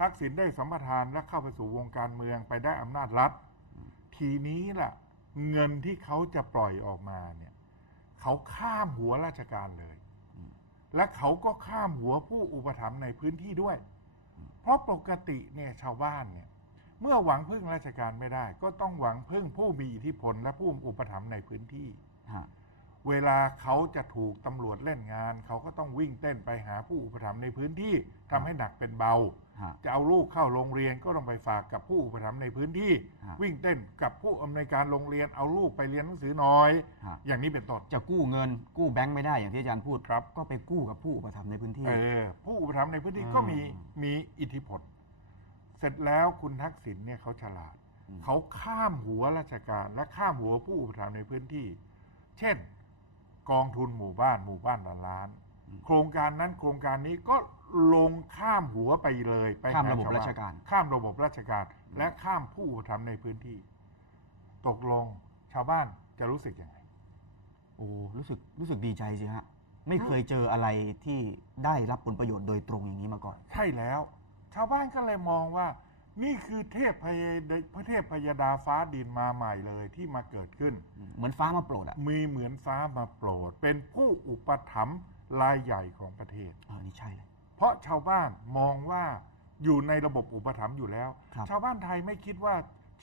ทักษิณได้สัมปทานและเข้าไปสู่วงการเมืองไปได้อำนาจรัฐ ทีนี้ล่ะ เงินที่เขาจะปล่อยออกมาเนี่ยเขาข้ามหัวราชการเลย และเขาก็ข้ามหัวผู้อุปถัมภ์ในพื้นที่ด้วย เพราะปกติเนี่ยชาวบ้านเนี่ยเมื่อหวังพึ่งราชการไม่ได้ ก็ต้องหวังพึ่งผู้มีอิทธิพลและผู้อุปถัมภ์ในพื้นที่ เวลาเขาจะถูกตำรวจเล่นงาน เขาก็ต้องวิ่งเต้นไปหาผู้อุปถัมภ์ในพื้นที่ทำให้หนักเป็นเบา ฮะ จะเอาลูกเข้าโรงเรียนก็ต้องไปฝากกับผู้อุปถัมภ์ในพื้นที่ ฮะ วิ่งเต้นกับผู้อำนวยการโรงเรียนเอาลูกไปเรียนหนังสือน้อย ฮะอย่างนี้เป็นต้น จะกู้เงินกู้แบงค์ไม่ได้อย่างที่อาจารย์พูดครับ ก็ไปกู้กับผู้อุปถัมภ์ในพื้นที่ เออผู้อุปถัมภ์ในพื้นที่อืมก็มีมีอิทธิพล เสร็จแล้วคุณทักษิณเนี่ยเขาฉลาด อืม เขาข้ามหัวราชการและข้ามหัวผู้อุปถัมภ์ในพื้นที่ เช่น กองทุนหมู่บ้านหมู่บ้านละล้าน โครงการนั้นโครงการนี้ก็ลงข้ามหัวไปเลยไปหข้ามระบบชวบ้นราชการ ข้ามระบบราชการ และข้ามผู้อุปถัมภ์ในพื้นที่ ตกลงชาวบ้านจะรู้สึกยังไง โอ้รู้สึกรู้สึกดีใจสิฮะ ไม่เคยเจออะไรที่ได้รับผลประโยชน์โดยตรงอย่างนี้มาก่อน ใช่แล้ว ชาวบ้านก็เลยมองว่า นี่คือเทพพยดพระเทพพยดาฟ้าดินมาใหม่เลยที่มาเกิดขึ้น เหมือนฟ้ามาโปรดอะมีเหมือนฟ้ามาโปรด เป็นผู้อุปถัมภ์ รายใหญ่ของประเทศ เออนี่ใช่เลย เพราะชาวบ้านมองว่าอยู่ในระบบอุปถัมภ์อยู่แล้ว ครับ ชาวบ้านไทยไม่คิดว่า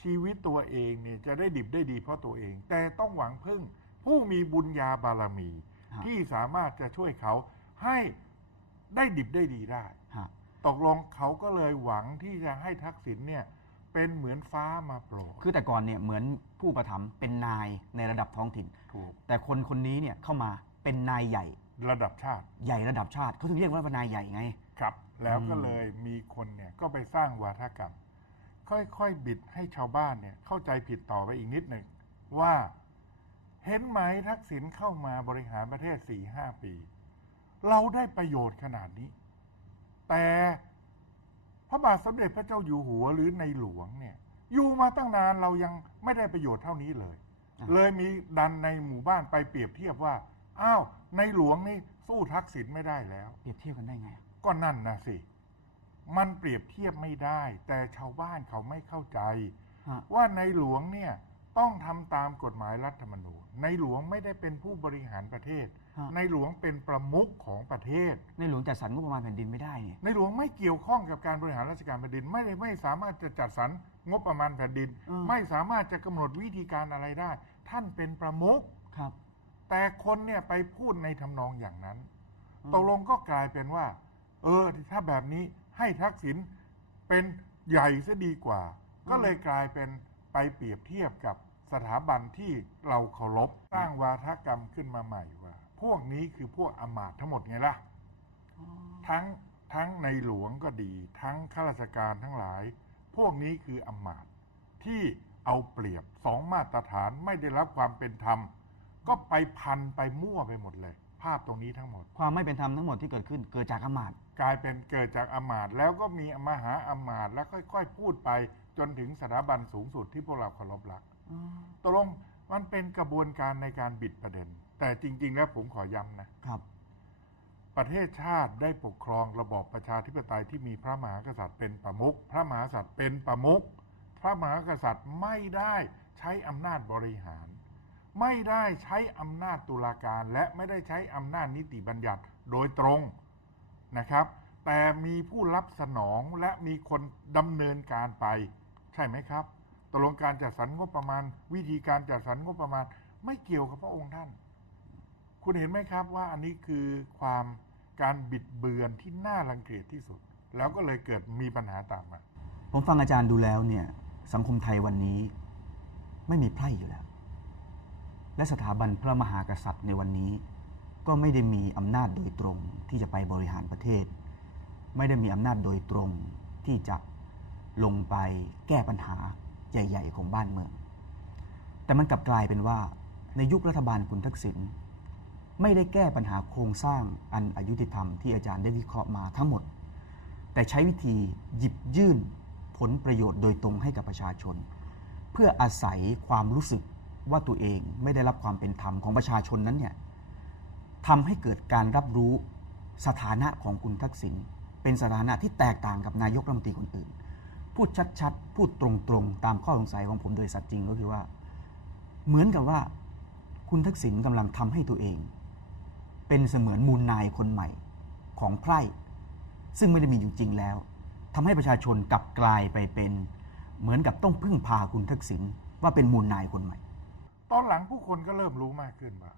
ชีวิตตัวเองเนี่ยจะได้ดิบได้ดีเพราะตัวเอง แต่ต้องหวังพึ่งผู้มีบุญญาบารมี ฮะที่สามารถจะช่วยเขาให้ได้ดิบได้ดีได้ ฮะตกลงเขาก็เลยหวังที่จะให้ทักษิณเนี่ยเป็นเหมือนฟ้ามาโปรดคือแต่ก่อนเนี่ยเหมือนผู้อุประถมภ์เป็นนายในระดับท้องถิ่น ถูก แต่คนคนนี้เนี่ยเข้ามาเป็นนายใหญ่ ระดับชาติใหญ่ระดับชาติเขาถึงเรียกว่าเป็นนายใหญ่ไง ครับ แล้วก็อืมเลยมีคนเนี่ยก็ไปสร้างวาทกรรม ค่อยๆบิดให้ชาวบ้านเนี่ยเข้าใจผิดต่อไปอีกนิดหนึ่งว่าเห็นไหมทักษิณเข้ามาบริหารประเทศสี่ห้าปี เราได้ประโยชน์ขนาดนี้ แต่พระบาทสมเด็จพระเจ้าอยู่หัวหรือในหลวงเนี่ย อยู่มาตั้งนานเรายังไม่ได้ประโยชน์เท่านี้เลยอะเลยมีดันในหมู่บ้านไปเปรียบเทียบว่า อ้าวในหลวงนี่สู้ทักษิณไม่ได้แล้ว เปรียบเทียบกันได้ไง ก็นั่นนะสิ มันเปรียบเทียบไม่ได้ แต่ชาวบ้านเขาไม่เข้าใจ ฮะ ว่าในหลวงเนี่ยต้องทำตามกฎหมายรัฐธรรมนูญ ในหลวงไม่ได้เป็นผู้บริหารประเทศ ฮะ ในหลวงเป็นประมุขของประเทศ ในหลวงจัดสรรงบประมาณแผ่นดินไม่ได้เนี่ย ในหลวงไม่เกี่ยวข้องกับการบริหารราชการแผ่นดิน ไม่ได้ไม่สามารถจะจัดสรรงบประมาณแผ่นดิน อืม ไม่สามารถจะกำหนดวิธีการอะไรได้ ท่านเป็นประมุข ครับ แต่คนเนี่ยไปพูดในทำนองอย่างนั้นอืมตกลงก็กลายเป็นว่า เออ ถ้าแบบนี้ให้ทักษิณเป็นใหญ่ซะดีกว่า ก็เลยกลายเป็นไปเปรียบเทียบกับสถาบันที่เราเคารพสร้างวาทกรรมขึ้นมาใหม่ว่า พวกนี้คือพวกอำมาตย์ทั้งหมดไงล่ะ ทั้งทั้งในหลวงก็ดี ทั้งข้าราชการทั้งหลาย พวกนี้คืออำมาตย์ที่เอาเปรียบสองมาตรฐานไม่ได้รับความเป็นธรรม ก็ไปพันไปมั่วไปหมดเลย ภาพตรงนี้ทั้งหมด ความไม่เป็นธรรมทั้งหมดที่เกิดขึ้นเกิดจากอำมาตย์กลายเป็นเกิดจากอำมาตย์แล้วก็มีมหาอำมาตย์แล้วค่อยๆพูดไปจนถึงสถาบันสูงสุดที่พวกเราเคารพรักตกลงมันเป็นกระบวนการในการบิดประเด็น แต่จริง ๆ แล้วผมขอย้ำนะครับ ประเทศชาติได้ปกครองระบอบประชาธิปไตยที่มีพระมหากษัตริย์เป็นประมุขพระมหากษัตริย์เป็นประมุขพระมหากษัตริย์ไม่ได้ใช้อำนาจบริหาร ไม่ได้ใช้อำนาจตุลาการ และไม่ได้ใช้อำนาจนิติบัญญัติโดยตรงนะครับ แต่มีผู้รับสนองและมีคนดำเนินการไป ใช่ไหมครับตกลงการจัดสรรงบประมาณ วิธีการจัดสรรงบประมาณ ไม่เกี่ยวกับพระองค์ท่าน คุณเห็นไหมครับว่าอันนี้คือความการบิดเบือนที่น่ารังเกียจที่สุด แล้วก็เลยเกิดมีปัญหาตามมา ผมฟังอาจารย์ดูแล้วเนี่ยสังคมไทยวันนี้ไม่มีไพร่อยู่แล้ว และสถาบันพระมหากษัตริย์ในวันนี้ ก็ไม่ได้มีอำนาจโดยตรงที่จะไปบริหารประเทศ ไม่ได้มีอำนาจโดยตรงที่จะลงไปแก้ปัญหาใหญ่ ๆ ของบ้านเมือง แต่มันกลับกลายเป็นว่าในยุครัฐบาลคุณทักษิณไม่ได้แก้ปัญหาโครงสร้างอันอายุติธรรมที่อาจารย์ได้วิเคราะห์มาทั้งหมด แต่ใช้วิธีหยิบยื่นผลประโยชน์โดยตรงให้กับประชาชน เพื่ออาศัยความรู้สึก ว่าตัวเองไม่ได้รับความเป็นธรรมของประชาชนนั้นเนี่ยทำให้เกิดการรับรู้สถานะของคุณทักษิณเป็นสถานะที่แตกต่างกับนายกรัฐมนตรีคนอื่น พูดชัดๆ พูดตรงๆ ตามข้อสงสัยของผมโดยสัตย์จริงก็คือว่า เหมือนกับว่าคุณทักษิณกำลังทำให้ตัวเอง เป็นเสมือนมูลนายคนใหม่ของไพร่ซึ่งไม่ได้มีอยู่จริงแล้วทำให้ประชาชนกลับกลายไปเป็น เหมือนกับต้องพึ่งพาคุณทักษิณว่าเป็นมูลนายคนใหม่ ตอนหลังผู้คนก็เริ่มรู้มากขึ้นว่า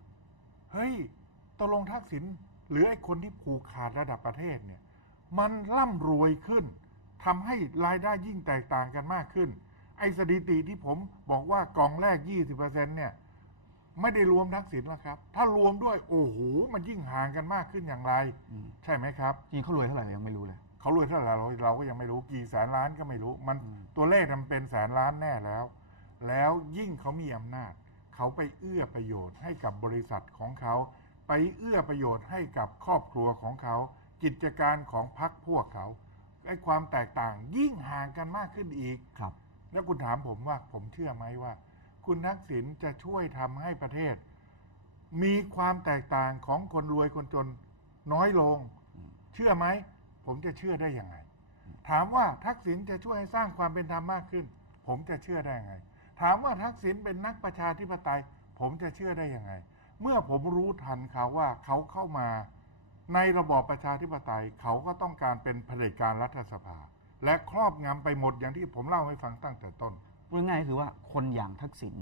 เฮ้ยตกลงทักษิณหรือไอ้คนที่ผูกขาดระดับประเทศเนี่ย มันร่ำรวยขึ้นทำให้รายได้ยิ่งแตกต่างกันมากขึ้น ไอ้สถิติที่ผมบอกว่ากองแรก 20%เนี่ยไม่ได้รวมทักษิณแล้วครับ ถ้ารวมด้วยโอ้โหมันยิ่งห่างกันมากขึ้นอย่างไรอืมใช่ไหมครับ จริงเขารวยเท่าไหร่ยังไม่รู้เลยเขารวยเท่าไหร่เราเราก็ยังไม่รู้กี่แสนล้านก็ไม่รู้ มันอืมตัวเลขมันเป็นแสนล้านแน่แล้ว แล้วยิ่งเขามีอำนาจ เขาไปเอื้อประโยชน์ให้กับบริษัทของเขา ไปเอื้อประโยชน์ให้กับครอบครัวของเขา กิจการของพรรคพวกเขาไอ้ความแตกต่างยิ่งห่างกันมากขึ้นอีก ครับ แล้วคุณถามผมว่าผมเชื่อไหมว่า คุณทักษิณจะช่วยทำให้ประเทศ มีความแตกต่างของคนรวยคนจนน้อยลงอืมเชื่อไหม ผมจะเชื่อได้ยังไง ถามว่าทักษิณจะช่วยให้สร้างความเป็นธรรมมากขึ้น ผมจะเชื่อได้ยังไง ถามว่าทักษิณเป็นนักประชาธิปไตย ผมจะเชื่อได้ยังไง เมื่อผมรู้ทันเขาว่าเขาเข้ามา ในระบอบประชาธิปไตย เขาก็ต้องการเป็นเผด็จการรัฐสภา และครอบงำไปหมดอย่างที่ผมเล่าให้ฟังตั้งแต่ต้นพูดง่ายๆคือว่าคนอย่างทักษิณ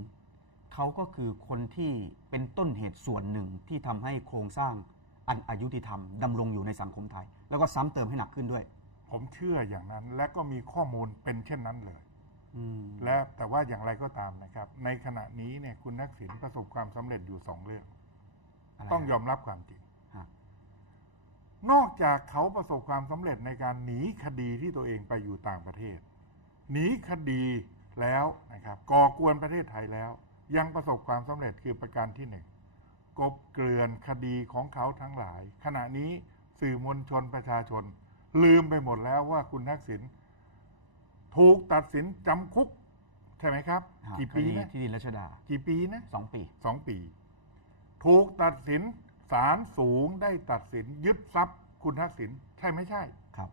เขาก็คือคนที่เป็นต้นเหตุส่วนหนึ่งที่ทำให้โครงสร้างอันอายุติธรรมดำรงอยู่ในสังคมไทย แล้วก็ซ้ำเติมให้หนักขึ้นด้วย ผมเชื่ออย่างนั้นและก็มีข้อมูลเป็นเช่นนั้นเลย อืมและแต่ว่าอย่างไรก็ตามนะครับ ในขณะนี้เนี่ยคุณทักษิณประสบความสำเร็จอยู่สองเรื่องะไรต้องยอมรับความจริง ฮะนอกจากเขาประสบความสำเร็จในการหนีคดีที่ตัวเองไปอยู่ต่างประเทศ หนีคดีแล้วนะครับก่อกวนประเทศไทยแล้ว ยังประสบความสำเร็จคือประการที่หนึ่งกบเกลื่อนคดีของเขาทั้งหลาย ขณะนี้สื่อมวลชนประชาชน ลืมไปหมดแล้วว่าคุณทักษิณ ถูกตัดสินจำคุก ใช่ไหมครับ ฮะกี่คปีดีนะที่ดินรัชดากี่ปีนะสองปี สองปี ถูกตัดสินศาลสูงได้ตัดสินยึดทรัพย์คุณทักษิณใช่ไม่ใช่ ครับ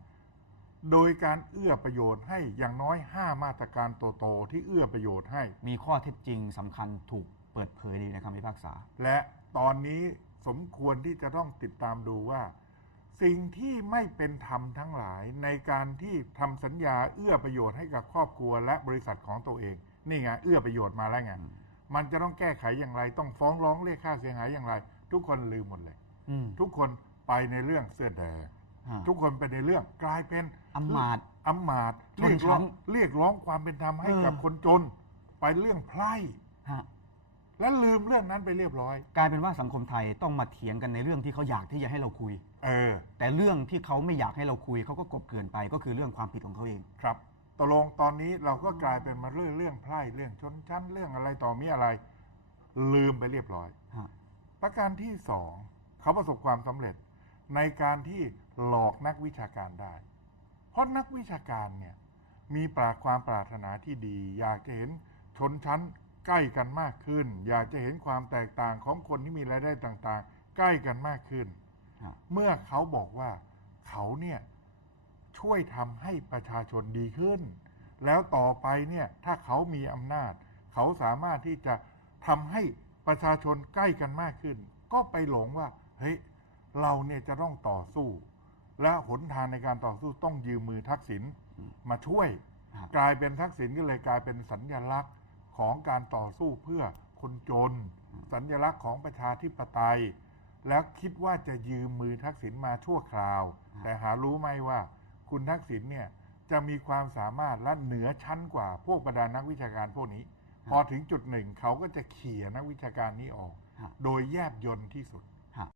โดยการเอื้อประโยชน์ให้อย่างน้อย 5 มาตรการโตๆที่เอื้อประโยชน์ให้ มีข้อเท็จจริงสำคัญถูกเปิดเผยในคำพิพากษา และตอนนี้สมควรที่จะต้องติดตามดูว่า สิ่งที่ไม่เป็นธรรมทั้งหลายในการที่ทำสัญญาเอื้อประโยชน์ให้กับครอบครัวและบริษัทของตัวเอง นี่ไงเอื้อประโยชน์มาแล้วไงอืมมันจะต้องแก้ไขอย่างไร ต้องฟ้องร้องเรียกค่าเสียหายอย่างไร ทุกคนลืมหมดเลยอืมทุกคนไปในเรื่องเสื้อแดงฮะทุกคนไปในเรื่องกลายเป็นอำมาตย์อำมาตย์ชนเรียกร้องชั้นเรียกร้องความเป็นธรรมให้เออกับคนจน ไปเรื่องไพร่ฮะและลืมเรื่องนั้นไปเรียบร้อย กลายเป็นว่าสังคมไทยต้องมาเถียงกันในเรื่องที่เขาอยากที่จะให้เราคุย เออแต่เรื่องที่เขาไม่อยากให้เราคุยเขาก็กลบเกลื่อนไปก็คือเรื่องความผิดของเขาเอง ครับตกลงตอนนี้เราก็กลายเป็นมาเรื่องเรื่องไพร่เรื่องชนชั้นเรื่องอะไรต่อมีอะไร ลืมไปเรียบร้อย ฮะ ประการที่สองเขาประสบความสำเร็จในการที่หลอกนักวิชาการได้ เพราะนักวิชาการเนี่ยมีปรากความปรารถนาที่ดี อยากจะเห็นชนชั้นใกล้กันมากขึ้น อยากจะเห็นความแตกต่างของคนที่มีรายได้ต่างๆ ใกล้กันมากขึ้นฮะ เมื่อเขาบอกว่าเขาเนี่ยช่วยทำให้ประชาชนดีขึ้น แล้วต่อไปเนี่ยถ้าเขามีอำนาจ เขาสามารถที่จะทำให้ประชาชนใกล้กันมากขึ้น ก็ไปหลงว่าเฮ้ยเราเนี่ยจะต้องต่อสู้ และหนทางในการต่อสู้ต้องยืมมือทักษิณมาช่วยฮะกลายเป็นทักษิณก็เลยกลายเป็นสัญญลักษณ์ของการต่อสู้เพื่อคนจน สัญญลักษณ์ของประชาธิปไตย แล้วคิดว่าจะยืมมือทักษิณมาชั่วคราวฮะแต่หารู้ไหมว่า คุณทักษิณเนี่ยจะมีความสามารถและเหนือชั้นกว่าพวกบรรดานักวิชาการพวกนี้ พอถึงจุดหนึ่งเขาก็จะเขี่ยนักวิชาการนี้ออกฮะโดยแยบยนต์ที่สุด